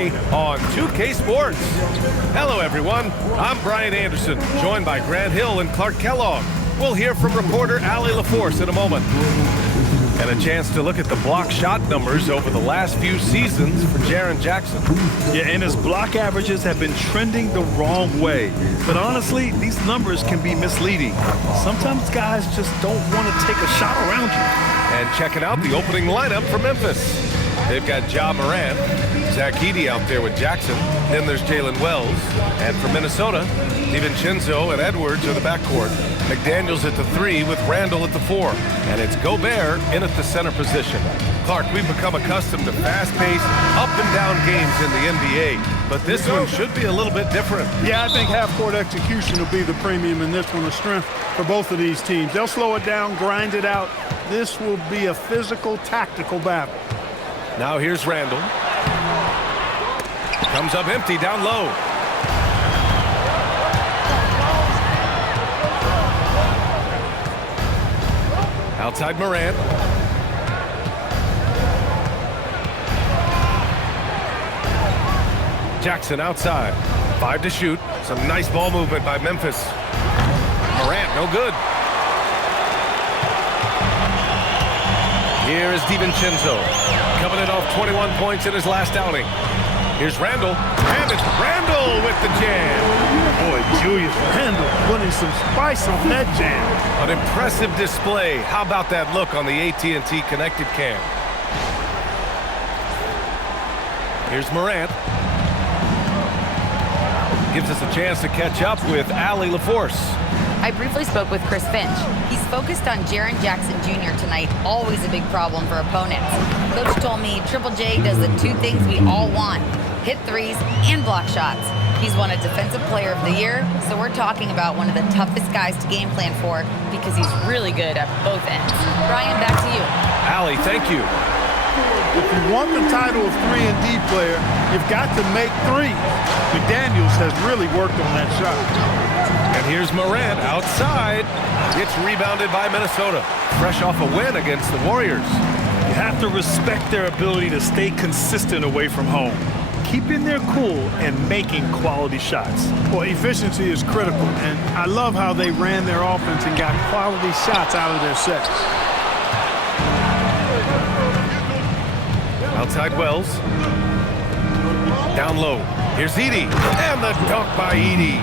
today on 2K Sports. Hello, everyone. I'm Brian Anderson, joined by Grant Hill and Clark Kellogg. We'll hear from reporter Allie LaForce in a moment. And a chance to look at the block shot numbers over the last few seasons for Jaren Jackson. Yeah, and his block averages have been trending the wrong way. But honestly, these numbers can be misleading. Sometimes guys just don't want to take a shot around you. And checking out the opening lineup for Memphis. They've got Ja Morant, Zach Edey out there with Jackson. Then there's Jalen Wells. And for Minnesota, DiVincenzo and Edwards are the backcourt. McDaniels at the 3 with Randall at the 4. And it's Gobert in at the center position. Clark, we've become accustomed to fast-paced, up-and-down games in the NBA. But this one should be a little bit different. Yeah, I think half-court execution will be the premium in this one, a strength for both of these teams. They'll slow it down, grind it out. This will be a physical, tactical battle. Now here's Randall. Comes up empty down low. Outside Morant. Jackson outside. 5 to shoot. Some nice ball movement by Memphis. Morant, no good. Here is DiVincenzo, coming in off 21 points in his last outing. Here's Randall, and it's Randall with the jam. Boy, Julius Randall putting some spice on that jam. An impressive display. How about that look on the AT&T connected cam? Here's Morant. Gives us a chance to catch up with Allie LaForce. I briefly spoke with Chris Finch. He's focused on Jaren Jackson Jr. tonight, always a big problem for opponents. Coach told me Triple J does the 2 things we all want, hit threes and block shots. He's won a Defensive Player of the Year, so we're talking about one of the toughest guys to game plan for because he's really good at both ends. Brian, back to you. Allie, thank you. If you want the title of 3-and-D player, you've got to make threes. McDaniels has really worked on that shot. And here's Morant outside. Gets rebounded by Minnesota. Fresh off a win against the Warriors. You have to respect their ability to stay consistent away from home, keeping their cool and making quality shots. Well, efficiency is critical, and I love how they ran their offense and got quality shots out of their sets. Outside Wells. Down low. Here's Edey. And the dunk by Edey.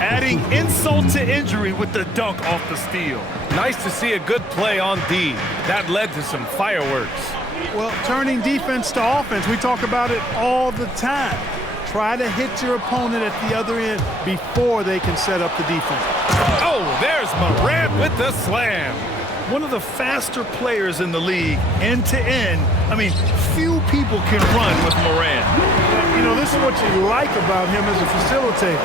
Adding insult to injury with the dunk off the steal. Nice to see a good play on D. That led to some fireworks. Well, turning defense to offense, we talk about it all the time. Try to hit your opponent at the other end before they can set up the defense. Oh, there's Morant with the slam. One of the faster players in the league, end to end. I mean, few people can run with Morant. You know, this is what you like about him as a facilitator.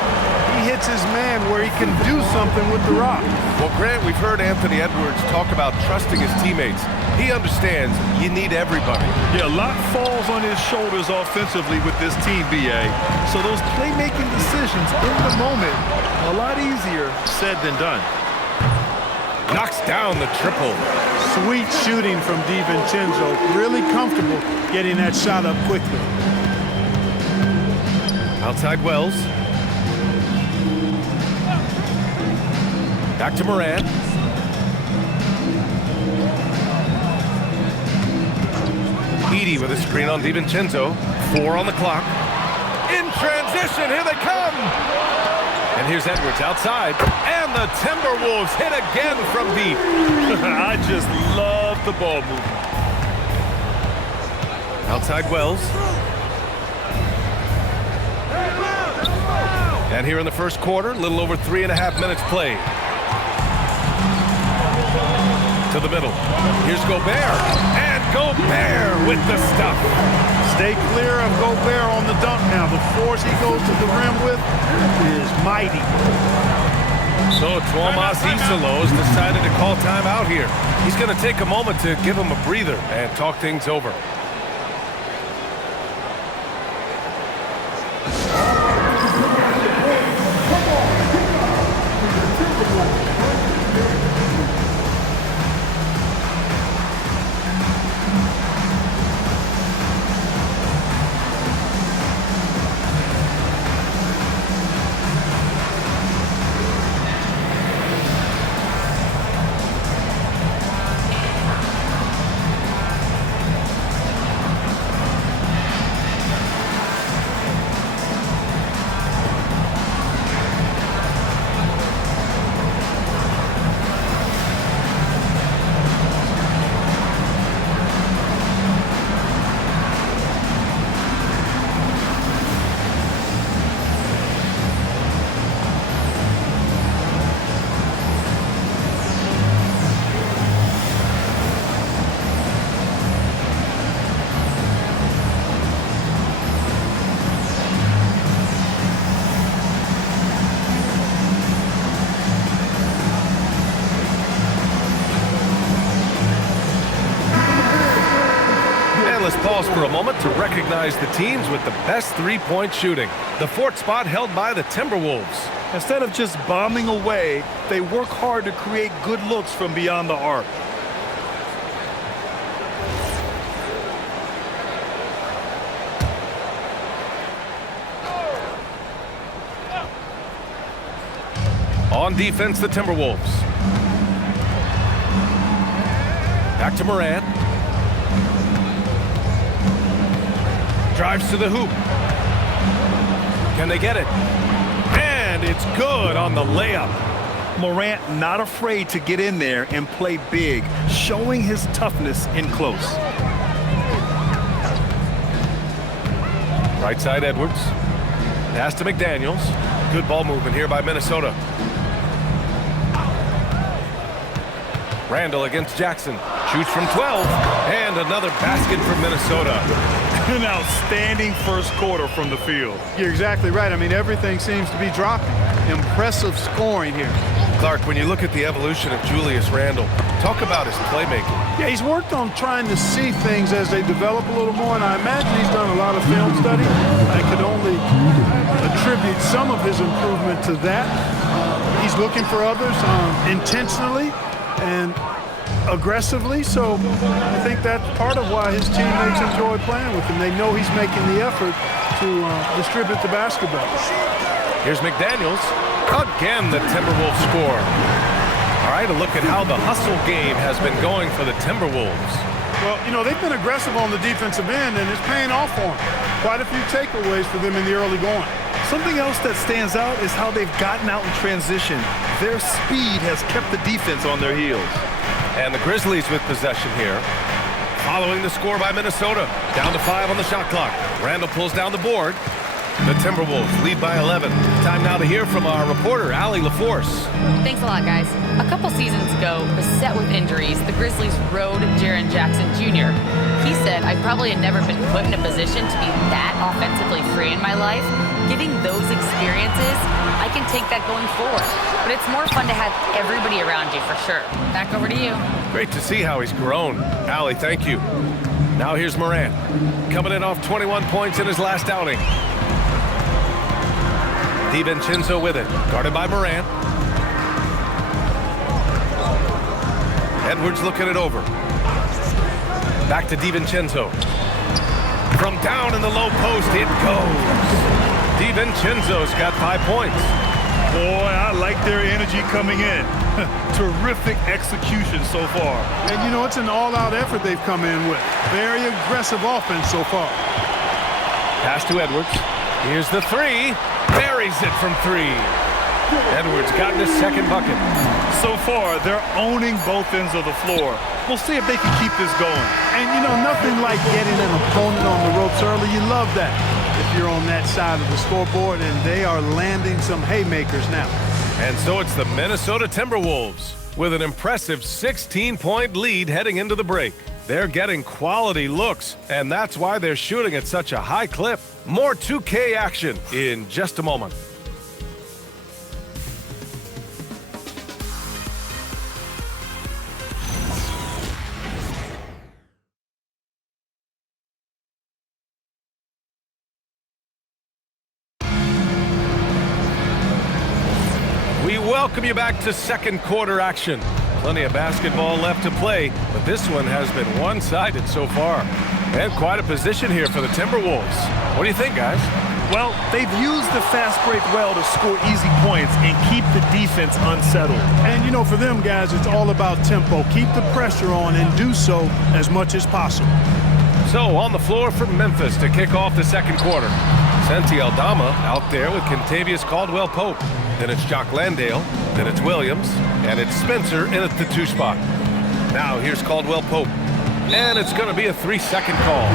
He hits his man where he can do something with the rock. Well, Grant, we've heard Anthony Edwards talk about trusting his teammates. He understands you need everybody. Yeah, a lot falls on his shoulders offensively with this team, BA. So those playmaking decisions in the moment, a lot easier said than done. Knocks down the triple. Sweet shooting from DiVincenzo. Really comfortable getting that shot up quickly. Outside Wells. Back to Morant. Edey with a screen on DiVincenzo. 4 on the clock. In transition, here they come. And here's Edwards outside. And the Timberwolves hit again from deep. I just love the ball movement. Outside Wells. And here in the first quarter, a little over 3.5 minutes played. To the middle. Here's Gobert. And Gobert with the stuff. Stay clear of Gobert on the dunk now. The force he goes to the rim with is mighty. So Tuomas Isalo has decided to call timeout here. He's going to take a moment to give him a breather and talk things over. a moment to recognize the teams with the best three-point shooting. The fourth spot held by the Timberwolves. Instead of just bombing away, they work hard to create good looks from beyond the arc. On defense, the Timberwolves. Back to Morant. Drives to the hoop. Can they get it? And it's good on the layup. Morant not afraid to get in there and play big, showing his toughness in close. Right side, Edwards. Pass to McDaniels. Good ball movement here by Minnesota. Randall against Jackson. Shoots from 12. And another basket for Minnesota. An outstanding first quarter from the field. You're exactly right. I mean, everything seems to be dropping. Impressive scoring here. Clark, when you look at the evolution of Julius Randle, talk about his playmaking. Yeah, he's worked on trying to see things as they develop a little more, and I imagine he's done a lot of film study. I could only attribute some of his improvement to that. He's looking for others intentionally and aggressively, so I think that's part of why his teammates enjoy playing with him. They know he's making the effort to distribute the basketball. Here's McDaniels. Again, the Timberwolves score. All right, a look at how the hustle game has been going for the Timberwolves. Well, you know, they've been aggressive on the defensive end, and it's paying off for them. Quite a few takeaways for them in the early going. Something else that stands out is how they've gotten out in transition. Their speed has kept the defense on their heels. And the Grizzlies with possession here. Following the score by Minnesota. Down to 5 on the shot clock. Randall pulls down the board. The Timberwolves lead by 11. Time now to hear from our reporter, Allie LaForce. Thanks a lot, guys. A couple seasons ago, beset with injuries, the Grizzlies rode Jaren Jackson Jr. He said, I probably had never been put in a position to be that offensively free in my life. Getting those experiences, I can take that going forward. But it's more fun to have everybody around you for sure. Back over to you. Great to see how he's grown. Allie, thank you. Now here's Morant. Coming in off 21 points in his last outing. DiVincenzo with it. Guarded by Morant. Edwards looking it over. Back to DiVincenzo. From down in the low post, it goes. DiVincenzo's got 5 points. Boy, I like their energy coming in. Terrific execution so far. And, you know, it's an all-out effort they've come in with. Very aggressive offense so far. Pass to Edwards. Here's the three. Buries it from 3. Edwards got his second bucket. So far, they're owning both ends of the floor. We'll see if they can keep this going. And, you know, nothing like getting an opponent on the ropes early. You love that if you're on that side of the scoreboard, and they are landing some haymakers now. And so it's the Minnesota Timberwolves with an impressive 16-point lead heading into the break. They're getting quality looks, and that's why they're shooting at such a high clip. More 2K action in just a moment. We welcome you back to second quarter action. Plenty of basketball left to play, but this one has been one-sided so far. And quite a position here for the Timberwolves. What do you think, guys? Well, they've used the fast break well to score easy points and keep the defense unsettled. And, you know, for them guys, it's all about tempo. Keep the pressure on and do so as much as possible. So on the floor for Memphis to kick off the second quarter. Santi Aldama out there with Kentavious Caldwell-Pope. Then it's Jock Landale. Then it's Williams. And it's Spencer in at the 2 spot. Now here's Caldwell-Pope. And it's going to be a 3-second call.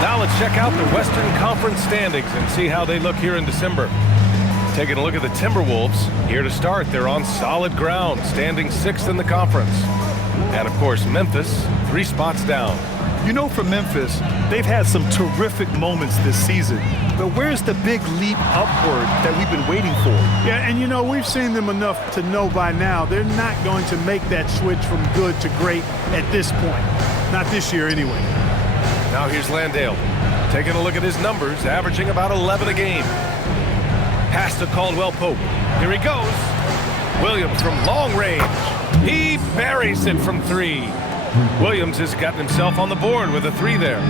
Now let's check out the Western Conference standings and see how they look here in December. Taking a look at the Timberwolves. Here to start, they're on solid ground, standing 6th in the conference. And of course, Memphis, 3 spots down. You know, for Memphis, they've had some terrific moments this season. But where's the big leap upward that we've been waiting for? Yeah, and you know, we've seen them enough to know by now they're not going to make that switch from good to great at this point. Not this year anyway. Now here's Landale. Taking a look at his numbers, averaging about 11 a game. Pass to Caldwell Pope. Here he goes. Williams from long range. He buries it from 3. Williams has gotten himself on the board with a 3 there.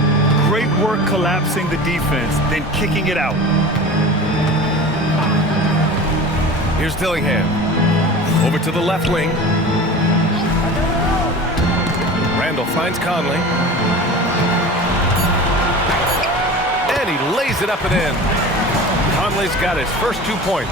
Great work collapsing the defense, then kicking it out. Here's Dillingham. Over to the left wing. Randall finds Conley. And he lays it up and in. Conley's got his first 2 points.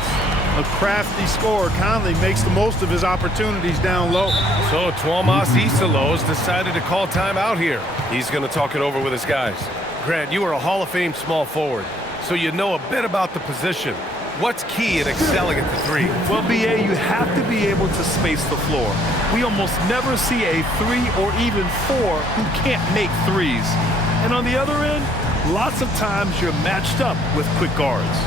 A crafty scorer. Conley makes the most of his opportunities down low. So Tuomas Isalo has decided to call timeout here. He's going to talk it over with his guys. Grant, you are a Hall of Fame small forward, so you know a bit about the position. What's key in excelling at the 3? Well, BA, you have to be able to space the floor. We almost never see a 3 or even 4 who can't make 3s. And on the other end, lots of times you're matched up with quick guards.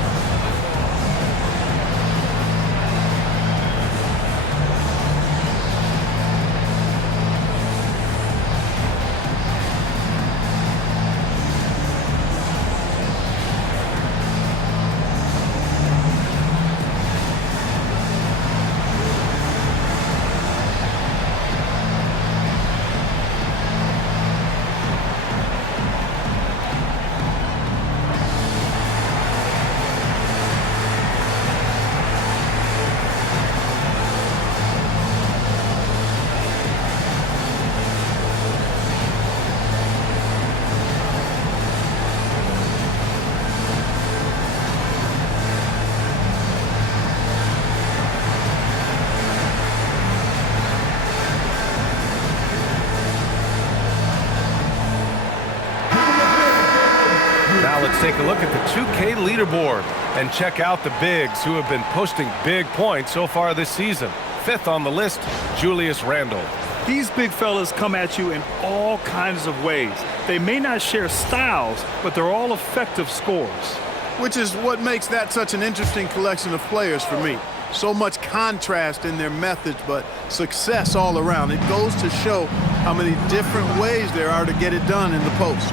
Now let's take a look at the 2K leaderboard and check out the bigs who have been posting big points so far this season. 5th on the list, Julius Randle. These big fellas come at you in all kinds of ways. They may not share styles, but they're all effective scorers. Which is what makes that such an interesting collection of players for me. So much contrast in their methods, but success all around. It goes to show how many different ways there are to get it done in the post.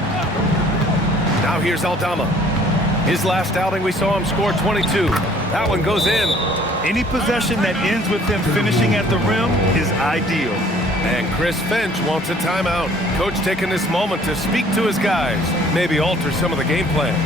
Now here's Aldama. His last outing, we saw him score 22. That one goes in. Any possession that ends with him finishing at the rim is ideal. And Chris Finch wants a timeout. Coach taking this moment to speak to his guys, maybe alter some of the game plan.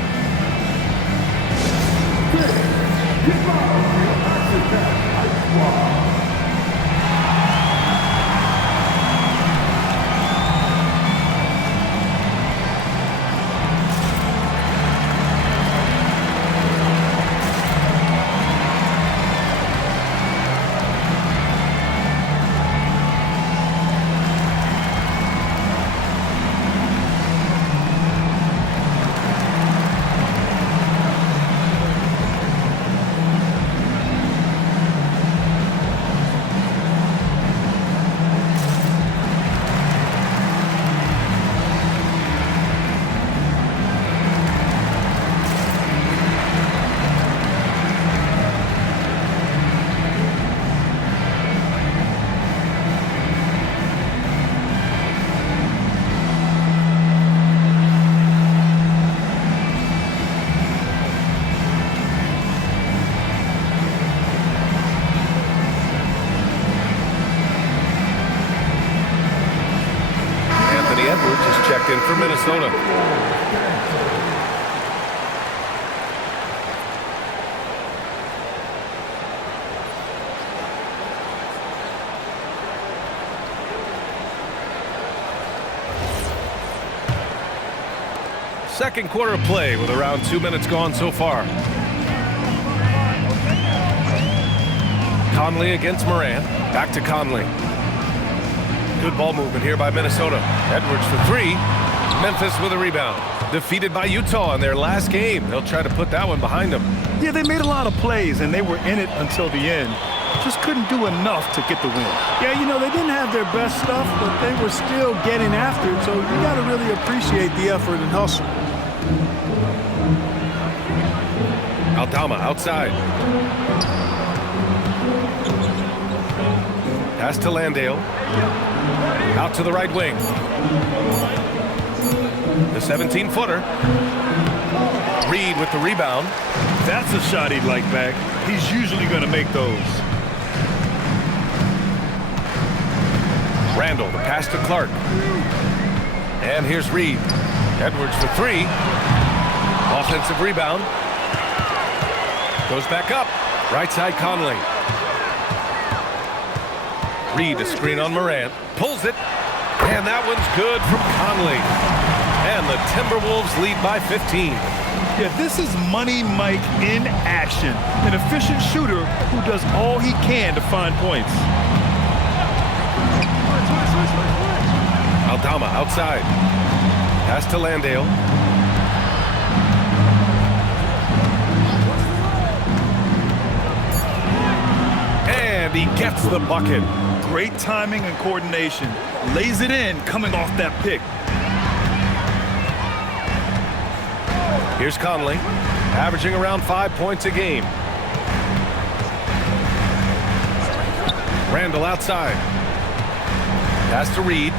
Just checked in for Minnesota. Second quarter of play with around 2 minutes gone so far. Conley against Moran. Back to Conley. Good ball movement here by Minnesota. Edwards for 3. Memphis with a rebound. Defeated by Utah in their last game. They'll try to put that one behind them. Yeah, they made a lot of plays, and they were in it until the end. Just couldn't do enough to get the win. Yeah, you know, they didn't have their best stuff, but they were still getting after it, so you got to really appreciate the effort and hustle. Aldama outside. Pass to Landale. Out to the right wing. The 17-footer. Reed with the rebound. That's a shot he'd like back. He's usually going to make those. Randall, the pass to Clark. And here's Reed. Edwards for three. Offensive rebound. Goes back up. Right side Conley. Reed, a screen on Morant. Pulls it. And that one's good from Conley. And the Timberwolves lead by 15. Yeah, this is Money Mike in action. An efficient shooter who does all he can to find points. Aldama outside. Pass to Landale. And he gets the bucket. Great timing and coordination. Lays it in coming off that pick. Here's Conley, averaging around 5 points a game. Randall outside. Pass to Reed.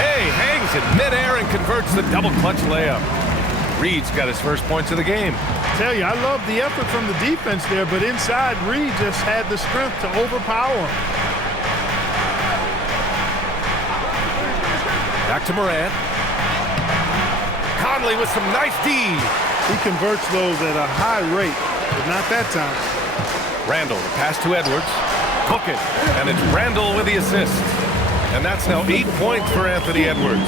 Hey, hangs in midair and converts the double clutch layup. Reed's got his first points of the game. Tell you, I love the effort from the defense there, but inside, Reed just had the strength to overpower him. Back to Morant. Conley with some nice D. He converts those at a high rate, but not that time. Randall, the pass to Edwards. Hook it, and it's Randall with the assist. And that's now 8 points for Anthony Edwards.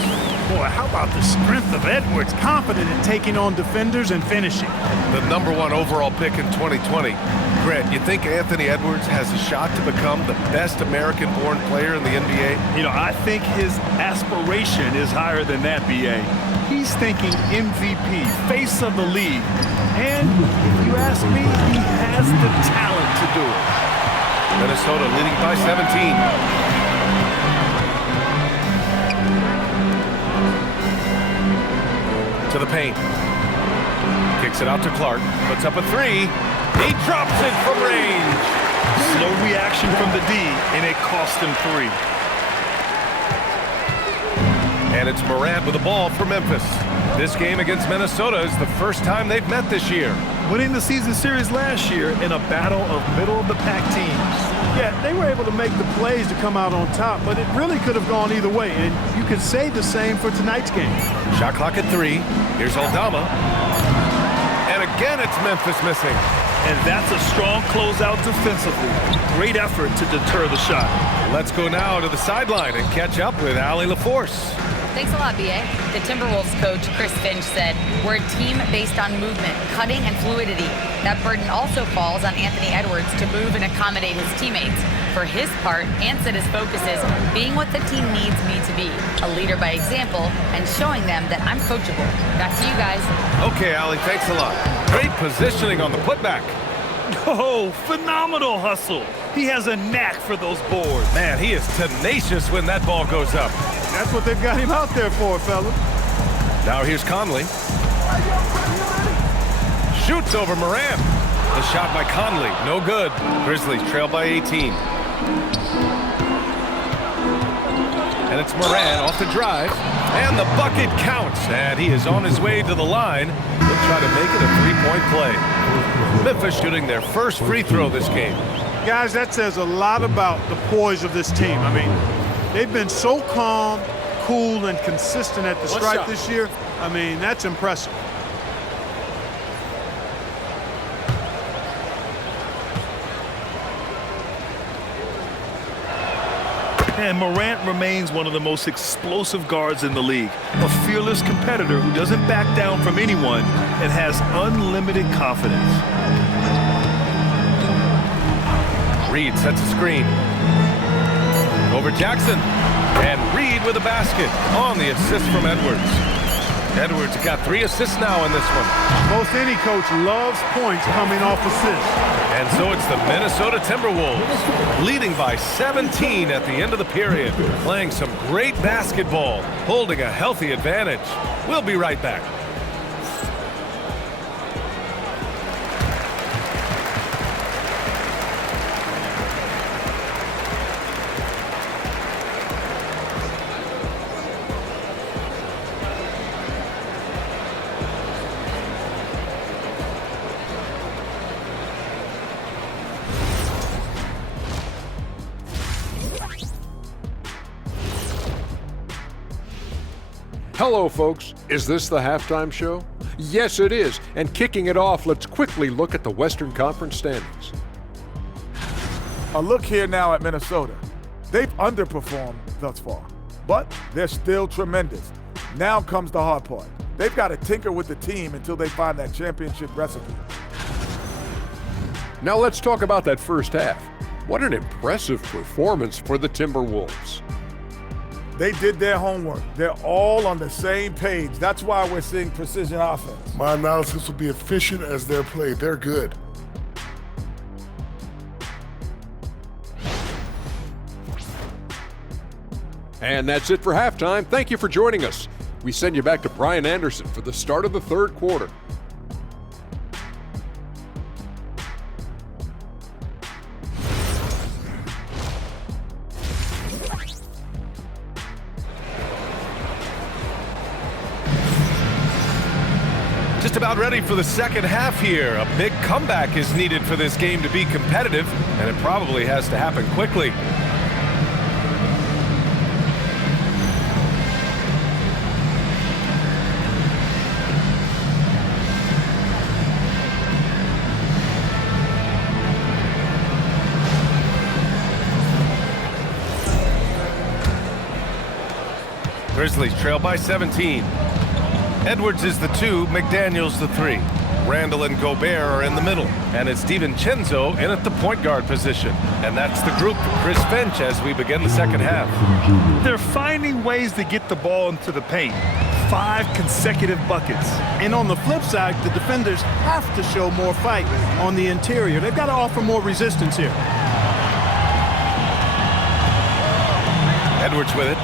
Boy, how about the strength of Edwards, confident in taking on defenders and finishing. The #1 overall pick in 2020. Grant, you think Anthony Edwards has a shot to become the best American-born player in the NBA? You know, I think his aspiration is higher than that, B.A. He's thinking MVP, face of the league. And if you ask me, he has the talent to do it. Minnesota leading by 17. To the paint. Kicks it out to Clark. Puts up a three. He drops it from range. Slow reaction from the D, and it cost him 3. And it's Morant with the ball for Memphis. This game against Minnesota is the first time they've met this year. Winning the season series last year in a battle of middle-of-the-pack teams. Yeah, they were able to make the plays to come out on top, but it really could have gone either way, and you could say the same for tonight's game. Shot clock at 3. Here's Aldama. And again, it's Memphis missing. And that's a strong closeout defensively. Great effort to deter the shot. Let's go now to the sideline and catch up with Allie LaForce. Thanks a lot, B.A. The Timberwolves coach, Chris Finch, said, "We're a team based on movement, cutting, and fluidity. That burden also falls on Anthony Edwards to move and accommodate his teammates. For his part, Ant said his focus is being what the team needs me to be, a leader by example, and showing them that I'm coachable." Back to you guys. Okay, Allie, thanks a lot. Great positioning on the putback. Oh, phenomenal hustle. He has a knack for those boards. Man, he is tenacious when that ball goes up. That's what they've got him out there for, fella. Now here's Conley. Shoots over Morant. The shot by Conley, no good. Grizzlies trail by 18. And it's Morant off the drive. And the bucket counts. And he is on his way to the line. He'll try to make it a three-point play. Memphis shooting their first free throw this game. Guys, that says a lot about the poise of this team. I mean, they've been so calm, cool, and consistent at the stripe this year. I mean, that's impressive. And Morant remains one of the most explosive guards in the league. A fearless competitor who doesn't back down from anyone and has unlimited confidence. Reed sets a screen. Over Jackson. And Reed with a basket on the assist from Edwards. Edwards got 3 assists now in this one. Most any coach loves points coming off assists. And so it's the Minnesota Timberwolves leading by 17 at the end of the period, playing some great basketball, holding a healthy advantage. We'll be right back. Hello, folks. Is this the halftime show? Yes, it is. And kicking it off, let's quickly look at the Western Conference standings. A look here now at Minnesota. They've underperformed thus far, but they're still tremendous. Now comes the hard part. They've got to tinker with the team until they find that championship recipe. Now let's talk about that first half. What an impressive performance for the Timberwolves. They did their homework. They're all on the same page. That's why we're seeing precision offense. My analysis would be efficient as their play. They're good. And that's it for halftime. Thank you for joining us. We send you back to Brian Anderson for the start of the third quarter. Just about ready for the second half here. A big comeback is needed for this game to be competitive, and it probably has to happen quickly. Grizzlies trail by 17. Edwards is the 2, McDaniels the 3. Randall and Gobert are in the middle, and it's DiVincenzo in at the point guard position. And that's the group for Chris Finch as we begin the second half. They're finding ways to get the ball into the paint. 5 consecutive buckets. And on the flip side, the defenders have to show more fight on the interior. They've got to offer more resistance here. Edwards with it.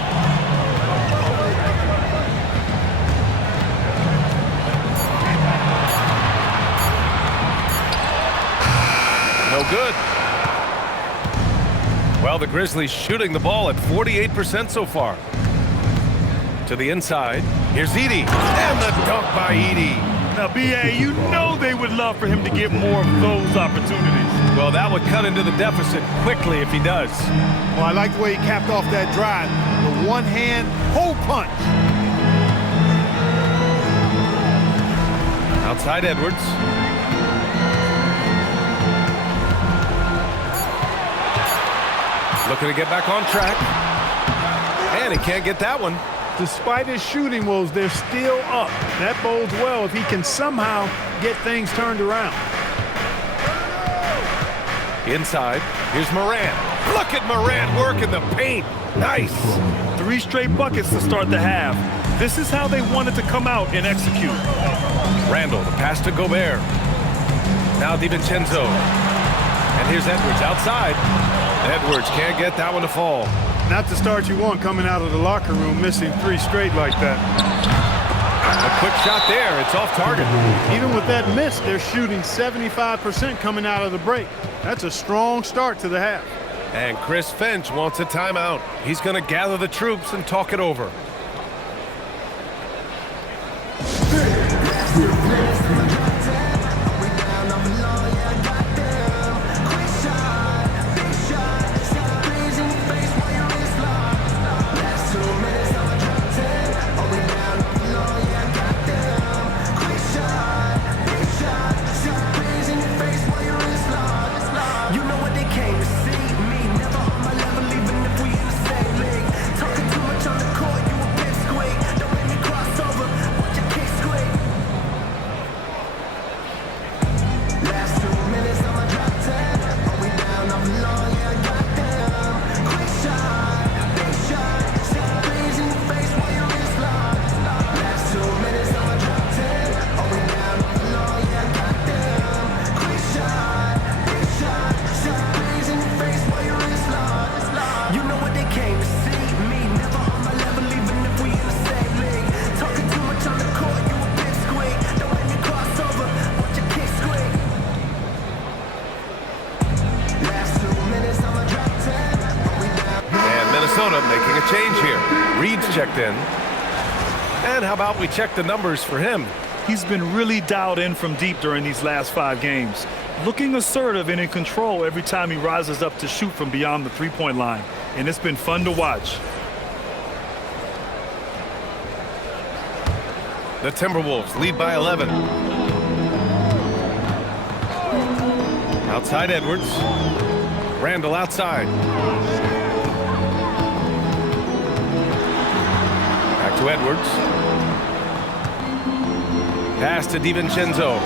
No good. Well, the Grizzlies shooting the ball at 48% so far. To the inside. Here's Edey. And the dunk by Edey. Now, B.A., you know they would love for him to get more of those opportunities. Well, that would cut into the deficit quickly if he does. Well, I like the way he capped off that drive. The one-hand hole punch. Outside Edwards. Looking to get back on track. And he can't get that one. Despite his shooting woes, they're still up. That bodes well if he can somehow get things turned around. Inside, here's Morant. Look at Morant working the paint. Nice. 3 straight buckets to start the half. This is how they wanted to come out and execute. Randall, the pass to Gobert. Now DiVincenzo. And here's Edwards outside. Edwards can't get that one to fall. Not the start you want coming out of the locker room, missing 3 straight like that. A quick shot there. It's off target. Even with that miss, they're shooting 75% coming out of the break. That's a strong start to the half. And Chris Finch wants a timeout. He's going to gather the troops and talk it over. Making a change here. Reed's checked in. And how about we check the numbers for him? He's been really dialed in from deep during these last 5 games. Looking assertive and in control every time he rises up to shoot from beyond the three-point line. And it's been fun to watch. The Timberwolves lead by 11. Outside Edwards. Randall outside. Back to Edwards. Pass to DiVincenzo.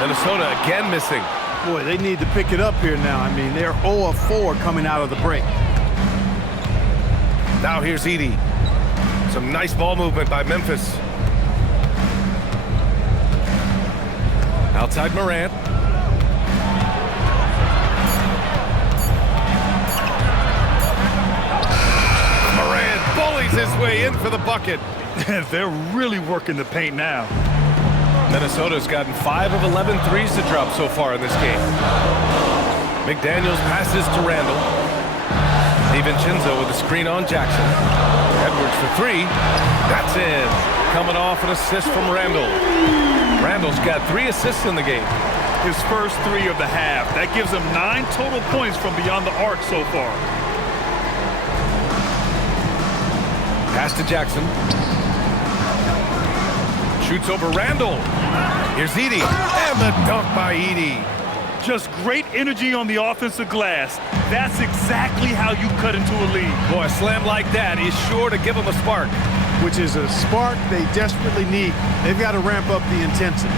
Minnesota again missing. Boy, they need to pick it up here now. I mean, they're 0 of 4 coming out of the break. Now here's Edey. Some nice ball movement by Memphis. Outside Morant. Morant bullies his way in for the bucket. They're really working the paint now. Minnesota's gotten 5 of 11 threes to drop so far in this game. McDaniels passes to Randall. DiVincenzo with a screen on Jackson. Edwards for 3. That's in. Coming off an assist from Randall. Randall's got 3 assists in the game. His first 3 of the half. That gives him 9 total points from beyond the arc so far. Pass to Jackson. Shoots over Randall. Here's Edey. And the dunk by Edey. Just great energy on the offensive glass. That's exactly how you cut into a lead. Boy, a slam like that is sure to give them a spark. Which is a spark they desperately need. They've got to ramp up the intensity.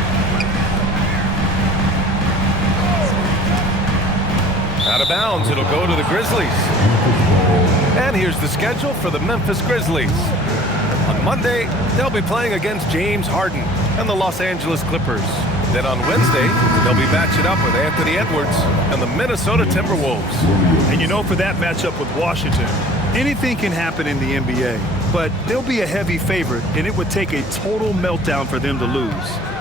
Out of bounds, it'll go to the Grizzlies. And here's the schedule for the Memphis Grizzlies. On Monday, they'll be playing against James Harden and the Los Angeles Clippers. Then on Wednesday, they'll be matching up with Anthony Edwards and the Minnesota Timberwolves. And you know, for that matchup with Washington, anything can happen in the NBA, but they'll be a heavy favorite, and it would take a total meltdown for them to lose.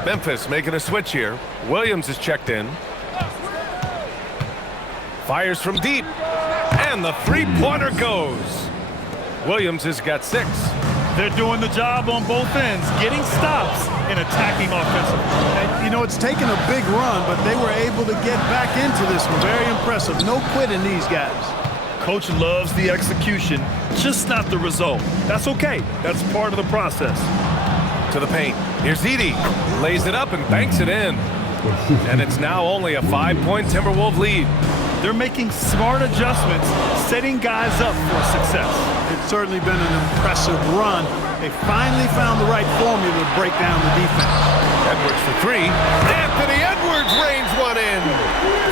Memphis making a switch here. Williams is checked in. Fires from deep. And the three-pointer goes. Williams has got 6. They're doing the job on both ends, getting stops and attacking offensively. And, you know, it's taken a big run, but they were able to get back into this one. Very impressive. No quitting these guys. Coach loves the execution, just not the result. That's okay. That's part of the process. To the paint. Here's Edey. Lays it up and banks it in. And it's now only a 5-point Timberwolves lead. They're making smart adjustments, setting guys up for success. It's certainly been an impressive run. They finally found the right formula to break down the defense. Edwards for 3. Anthony Edwards rains one in.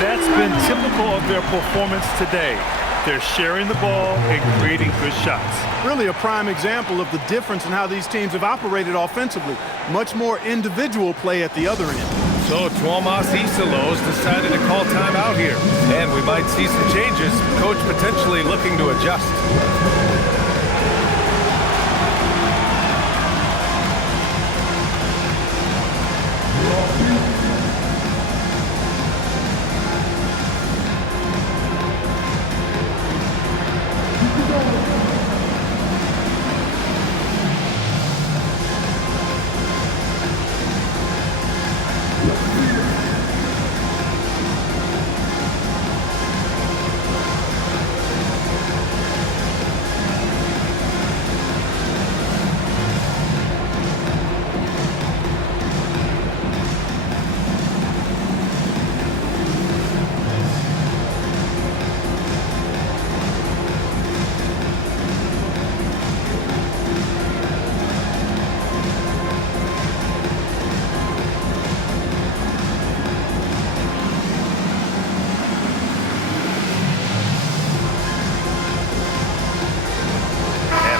That's been typical of their performance today. They're sharing the ball and creating good shots. Really a prime example of the difference in how these teams have operated offensively. Much more individual play at the other end. So Tuomas Isalos decided to call timeout here. And we might see some changes. Coach potentially looking to adjust.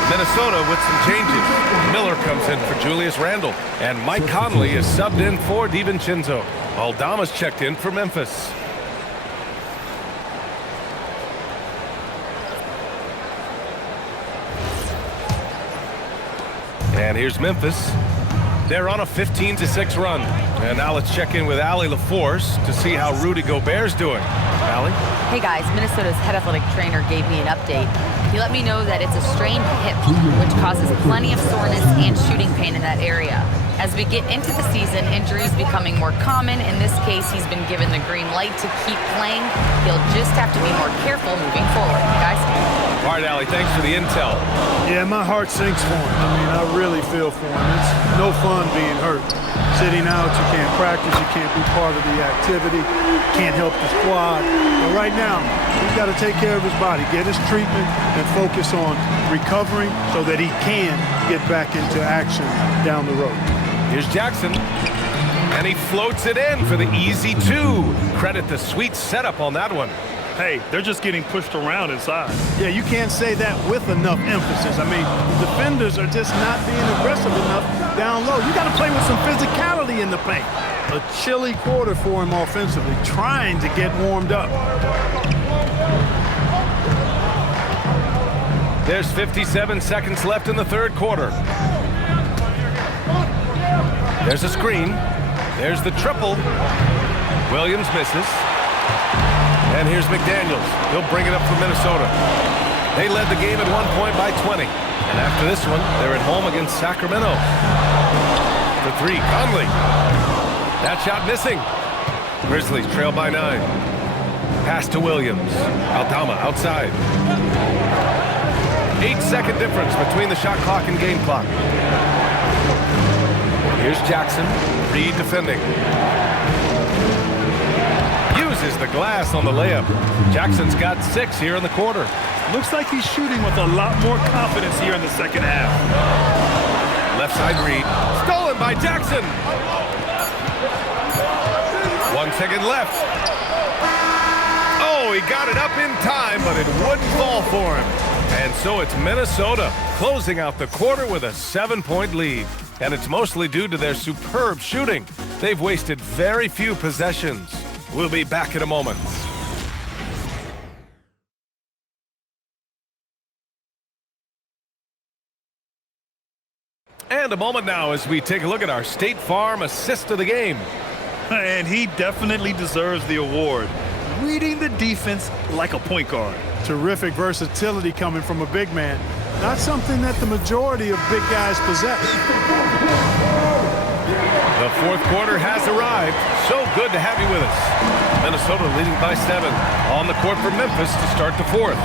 Minnesota with some changes. Miller comes in for Julius Randle. And Mike Conley is subbed in for DiVincenzo. Aldama's checked in for Memphis. And here's Memphis. They're on a 15-6 run. And now let's check in with Allie LaForce to see how Rudy Gobert's doing. Allie? Hey guys, Minnesota's head athletic trainer gave me an update. He let me know that it's a strained hip, which causes plenty of soreness and shooting pain in that area. As we get into the season, injuries becoming more common. In this case, he's been given the green light to keep playing. He'll just have to be more careful moving forward. Guys? All right, Allie, thanks for the intel. Yeah, my heart sinks for him. I mean, I really feel for him. It's no fun being hurt. Sitting out, you can't practice, you can't be part of the activity, can't help the squad. But right now, he's got to take care of his body, get his treatment, and focus on recovering so that he can get back into action down the road. Here's Jackson, and he floats it in for the easy 2. Credit the sweet setup on that one. Hey, they're just getting pushed around inside. Yeah, you can't say that with enough emphasis. I mean, defenders are just not being aggressive enough down low. You got to play with some physicality in the paint. A chilly quarter for him offensively, trying to get warmed up. There's 57 seconds left in the third quarter. There's a screen. There's the triple. Williams misses. And here's McDaniels. He'll bring it up for Minnesota. They led the game at 1 point by 20. And after this one, they're at home against Sacramento. For 3, Conley. That shot missing. Grizzlies trail by 9. Pass to Williams. Aldama outside. 8-second difference between the shot clock and game clock. Here's Jackson. Reed defending. Uses the glass on the layup. Jackson's got 6 here in the quarter. Looks like he's shooting with a lot more confidence here in the second half. Left side Reed. Stolen by Jackson. 1 second left. Oh, he got it up in time, but it wouldn't fall for him. And so it's Minnesota closing out the quarter with a 7-point lead. And it's mostly due to their superb shooting. They've wasted very few possessions. We'll be back in a moment. And a moment now as we take a look at our State Farm assist of the game. And he definitely deserves the award. Reading the defense like a point guard. Terrific versatility coming from a big man. Not something that the majority of big guys possess. The fourth quarter has arrived. So good to have you with us. Minnesota leading by 7. On the court for Memphis to start the fourth.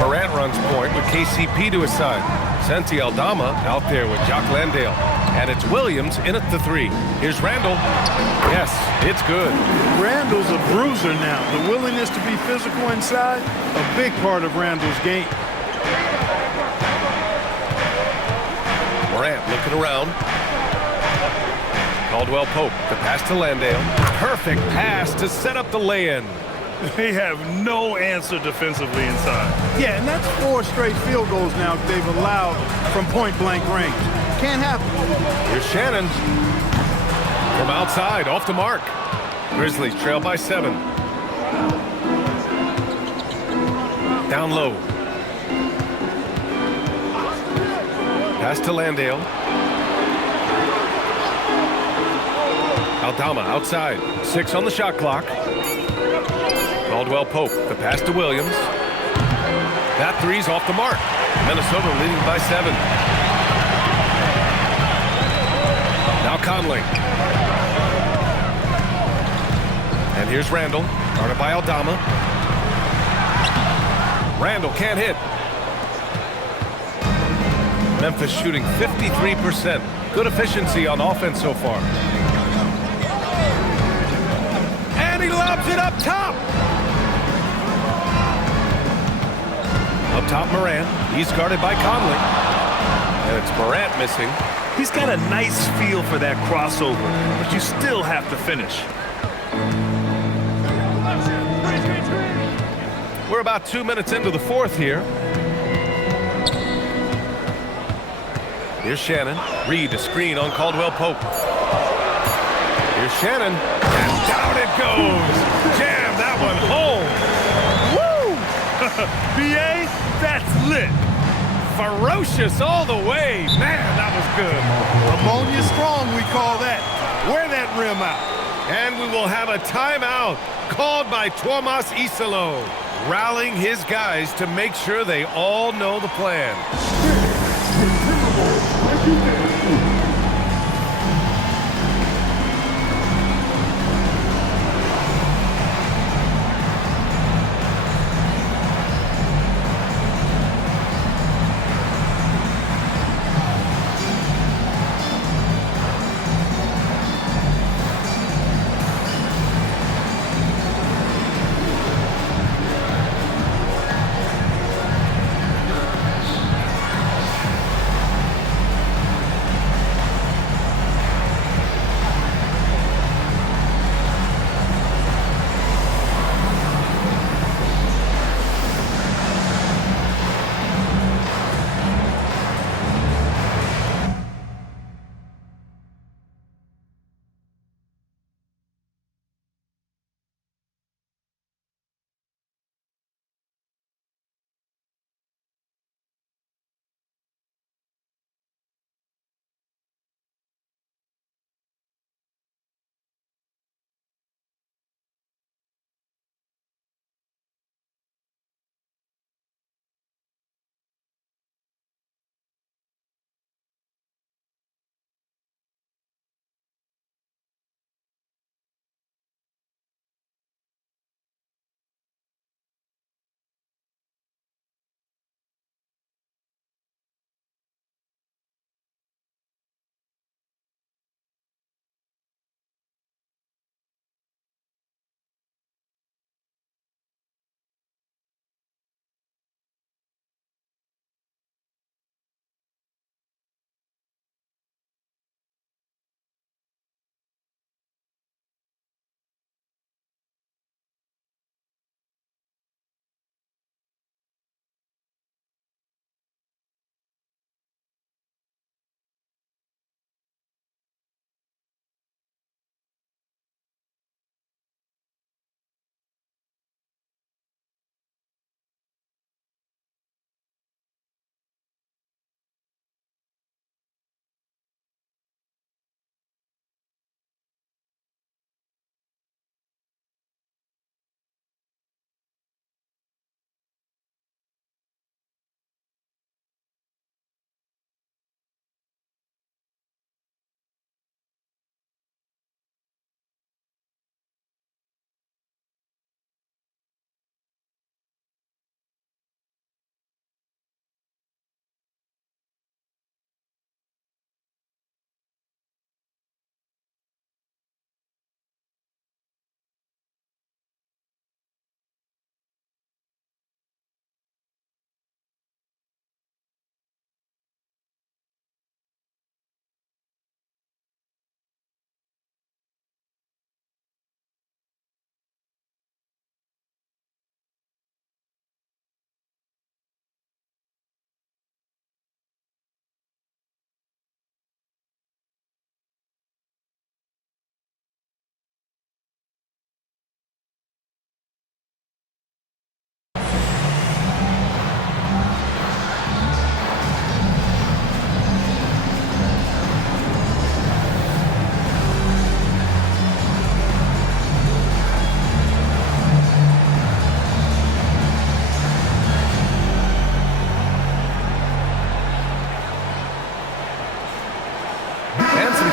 Morant runs point with KCP to his side. Santi Aldama out there with Jock Landale. And it's Williams in at the 3. Here's Randall. Yes, it's good. Randall's a bruiser now. The willingness to be physical inside, a big part of Randall's game. Morant looking around. Caldwell Pope, the pass to Landale. Perfect pass to set up the lay-in. They have no answer defensively inside. Yeah, and that's 4 straight field goals now they've allowed from point-blank range. Can't happen. Here's Shannon. From outside, off the mark. Grizzlies trail by 7. Down low. Pass to Landale. Aldama outside. 6 on the shot clock. Caldwell Pope, the pass to Williams. That 3's off the mark. Minnesota leading by 7. Now Conley. And here's Randall, guarded by Aldama. Randall can't hit. Memphis shooting 53%. Good efficiency on offense so far. And he lobs it up top. Up top, Morant. He's guarded by Conley. And it's Morant missing. He's got a nice feel for that crossover, but you still have to finish. We're about 2 minutes into the fourth here. Here's Shannon. Reed a screen on Caldwell Pope. Here's Shannon. And down it goes. Jam that one home. Woo! BA, that's lit. Ferocious all the way. Man, that was good. Ammonia strong, we call that. Wear that rim out. And we will have a timeout called by Tuomas Isalo, rallying his guys to make sure they all know the plan.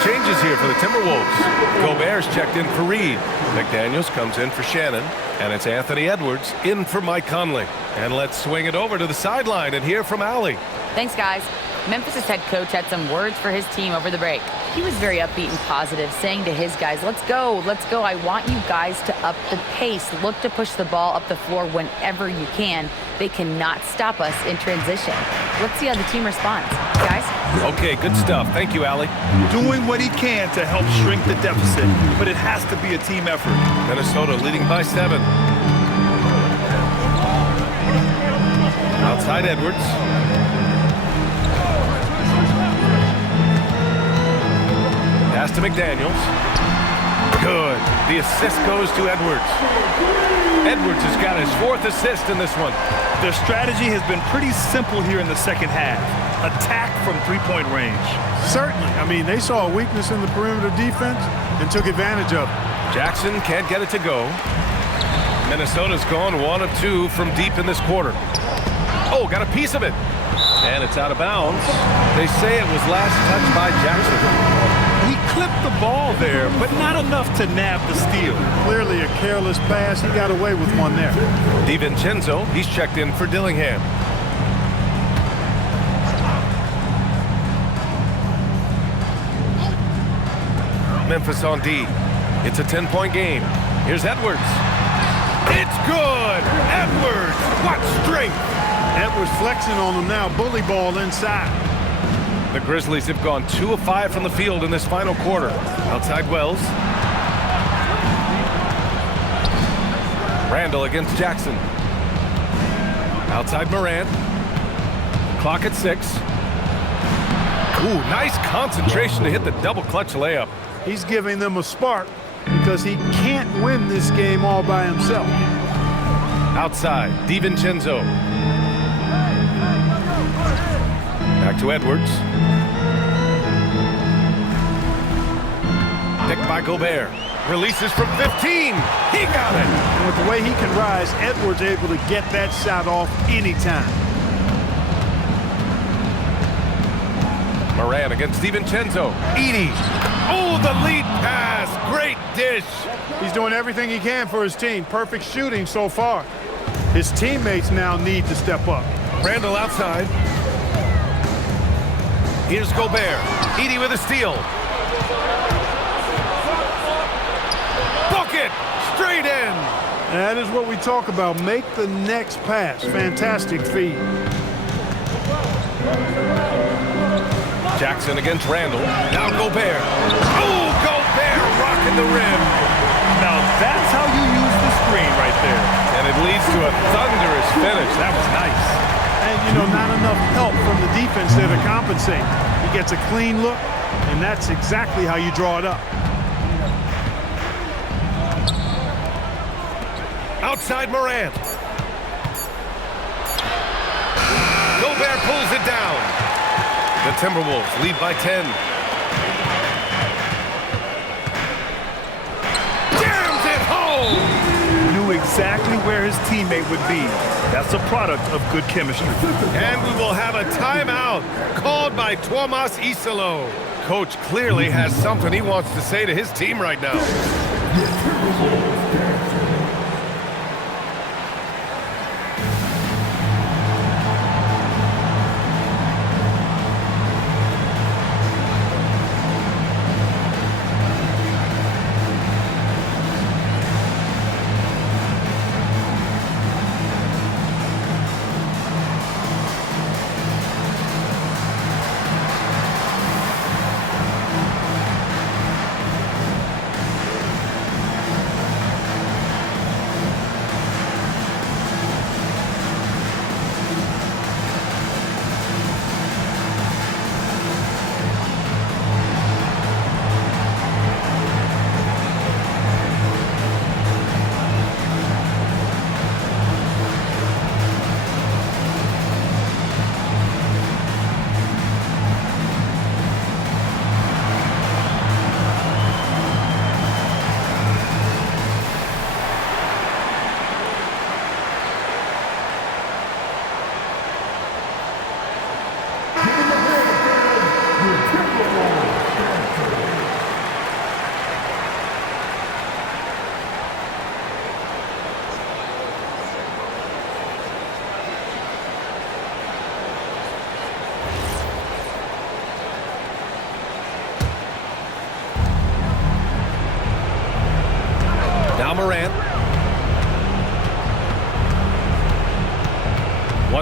changes here for the Timberwolves. Gobert's checked in for Reed. McDaniels comes in for Shannon. And it's Anthony Edwards in for Mike Conley. And let's swing it over to the sideline and hear from Allie. Thanks, guys. Memphis' head coach had some words for his team over the break. He was very upbeat and positive, saying to his guys, let's go. I want you guys to up the pace. Look to push the ball up the floor whenever you can. They cannot stop us in transition. Let's see how the team responds. Guys? Okay, good stuff. Thank you, Allie. Doing what he can to help shrink the deficit, but it has to be a team effort. Minnesota leading by 7. Outside Edwards. Pass to McDaniels. Good. The assist goes to Edwards. Edwards has got his 4th assist in this one. Their strategy has been pretty simple here in the second half. Attack from three-point range. Certainly. I mean, they saw a weakness in the perimeter defense and took advantage of it. Jackson can't get it to go. Minnesota's gone 1 of 2 from deep in this quarter. Oh, got a piece of it. And it's out of bounds. They say it was last touched by Jackson. He clipped the ball there, but not enough to nab the steal. Clearly a careless pass. He got away with one there. DiVincenzo, he's checked in for Dillingham. Memphis on D. It's a 10-point game. Here's Edwards. It's good! Edwards! What strength! Edwards flexing on him now. Bully ball inside. The Grizzlies have gone 2 of 5 from the field in this final quarter. Outside Wells. Randall against Jackson. Outside Morant. Clock at 6. Ooh, nice concentration to hit the double clutch layup. He's giving them a spark because he can't win this game all by himself. Outside, DiVincenzo. Back to Edwards. Picked by Gobert. Releases from 15. He got it. And with the way he can rise, Edwards able to get that shot off anytime. Morant against DiVincenzo. Edey. Oh, the lead pass. Great dish. He's doing everything he can for his team. Perfect shooting so far. His teammates now need to step up. Randall outside. Here's Gobert. Edey with a steal. Bucket. Straight in. That is what we talk about. Make the next pass. Fantastic feed. Jackson against Randall. Now Gobert. Oh, Gobert rocking the rim. Now that's how you use the screen right there. And it leads to a thunderous finish. That was nice. And, you know, not enough help from the defense there to compensate. He gets a clean look, and that's exactly how you draw it up. Outside Morant. Gobert pulls it down. The Timberwolves lead by 10. Jams it home! Knew exactly where his teammate would be. That's a product of good chemistry. And we will have a timeout called by Tuomas Isalo. Coach clearly has something he wants to say to his team right now.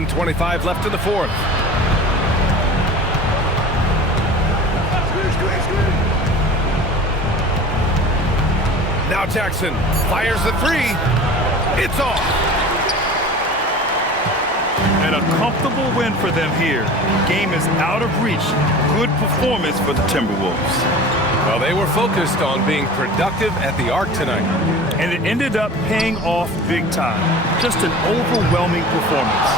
1:25 left in the fourth. Now Jackson fires the three. It's off. And a comfortable win for them here. Game is out of reach. Good performance for the Timberwolves. Well, they were focused on being productive at the arc tonight. And it ended up paying off big time. Just an overwhelming performance.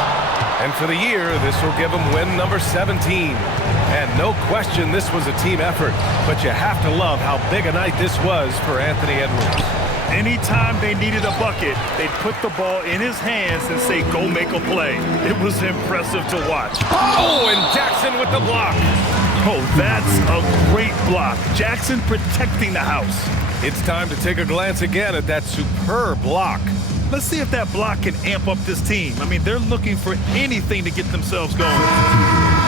And for the year, this will give them win number 17. And no question this was a team effort, but you have to love how big a night this was for Anthony Edwards. Anytime they needed a bucket, they'd put the ball in his hands and say, go make a play. It was impressive to watch. Oh, and Jackson with the block. Oh, that's a great block. Jackson protecting the house. It's time to take a glance again at that superb block. Let's see if that block can amp up this team. I mean, they're looking for anything to get themselves going.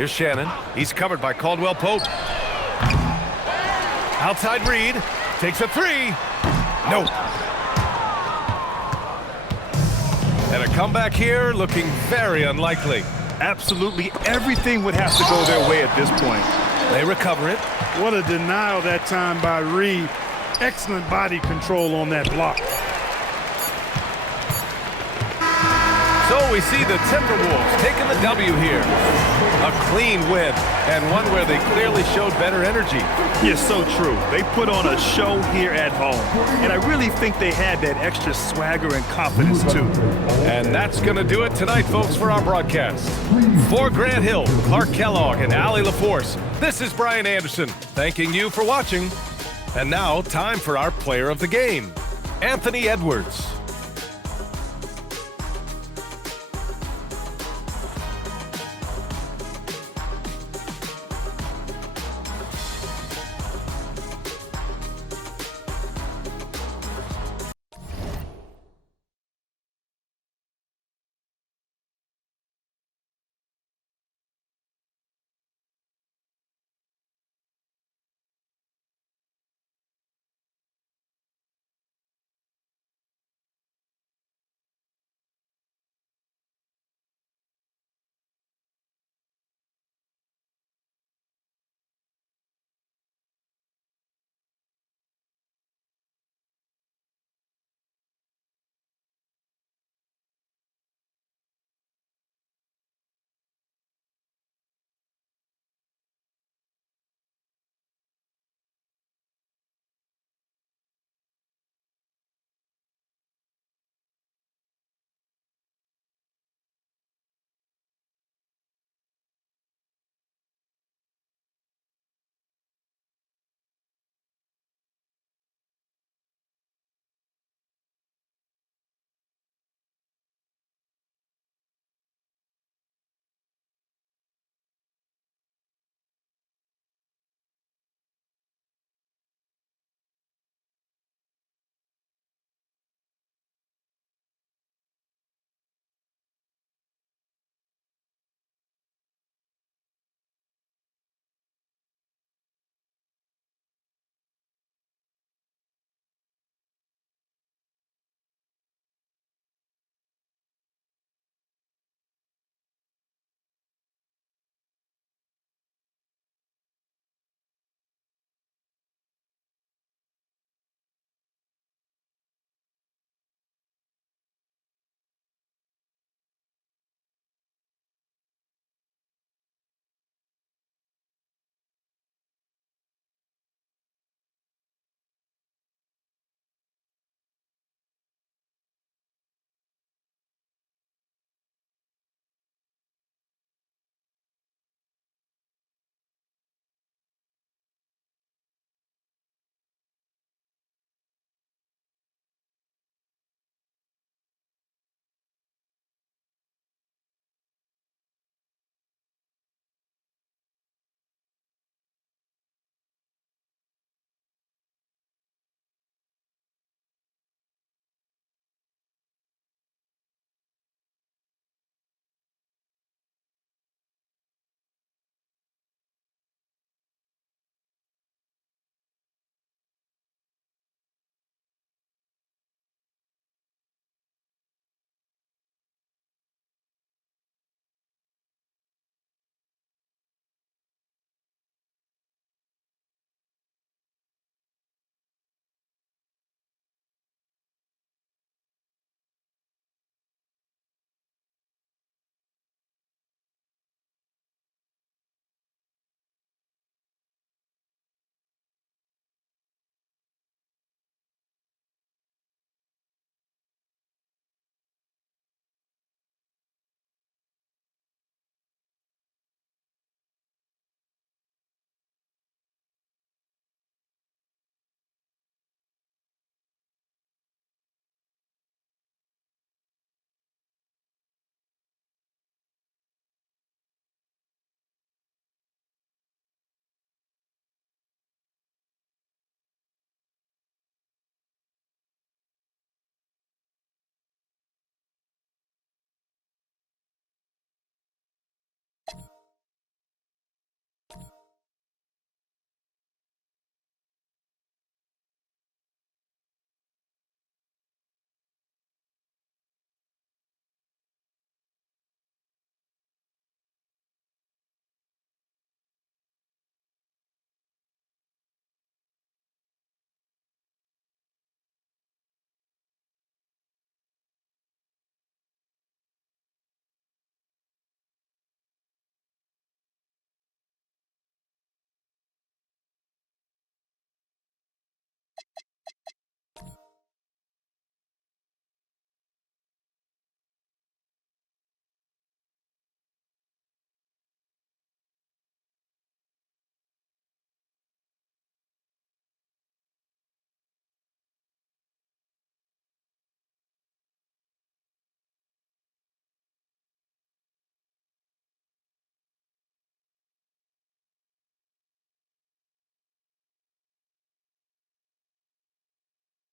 Here's Shannon. He's covered by Caldwell Pope. Outside Reed. Takes a three. No. And a comeback here looking very unlikely. Absolutely everything would have to go their way at this point. They recover it. What a denial that time by Reed. Excellent body control on that block. So we see the Timberwolves taking the W here. A clean win, and one where they clearly showed better energy. Yes, so true. They put on a show here at home, and I really think they had that extra swagger and confidence, too. And that's going to do it tonight, folks, for our broadcast. For Grant Hill, Clark Kellogg, and Allie LaForce, this is Brian Anderson, thanking you for watching. And now, time for our player of the game, Anthony Edwards.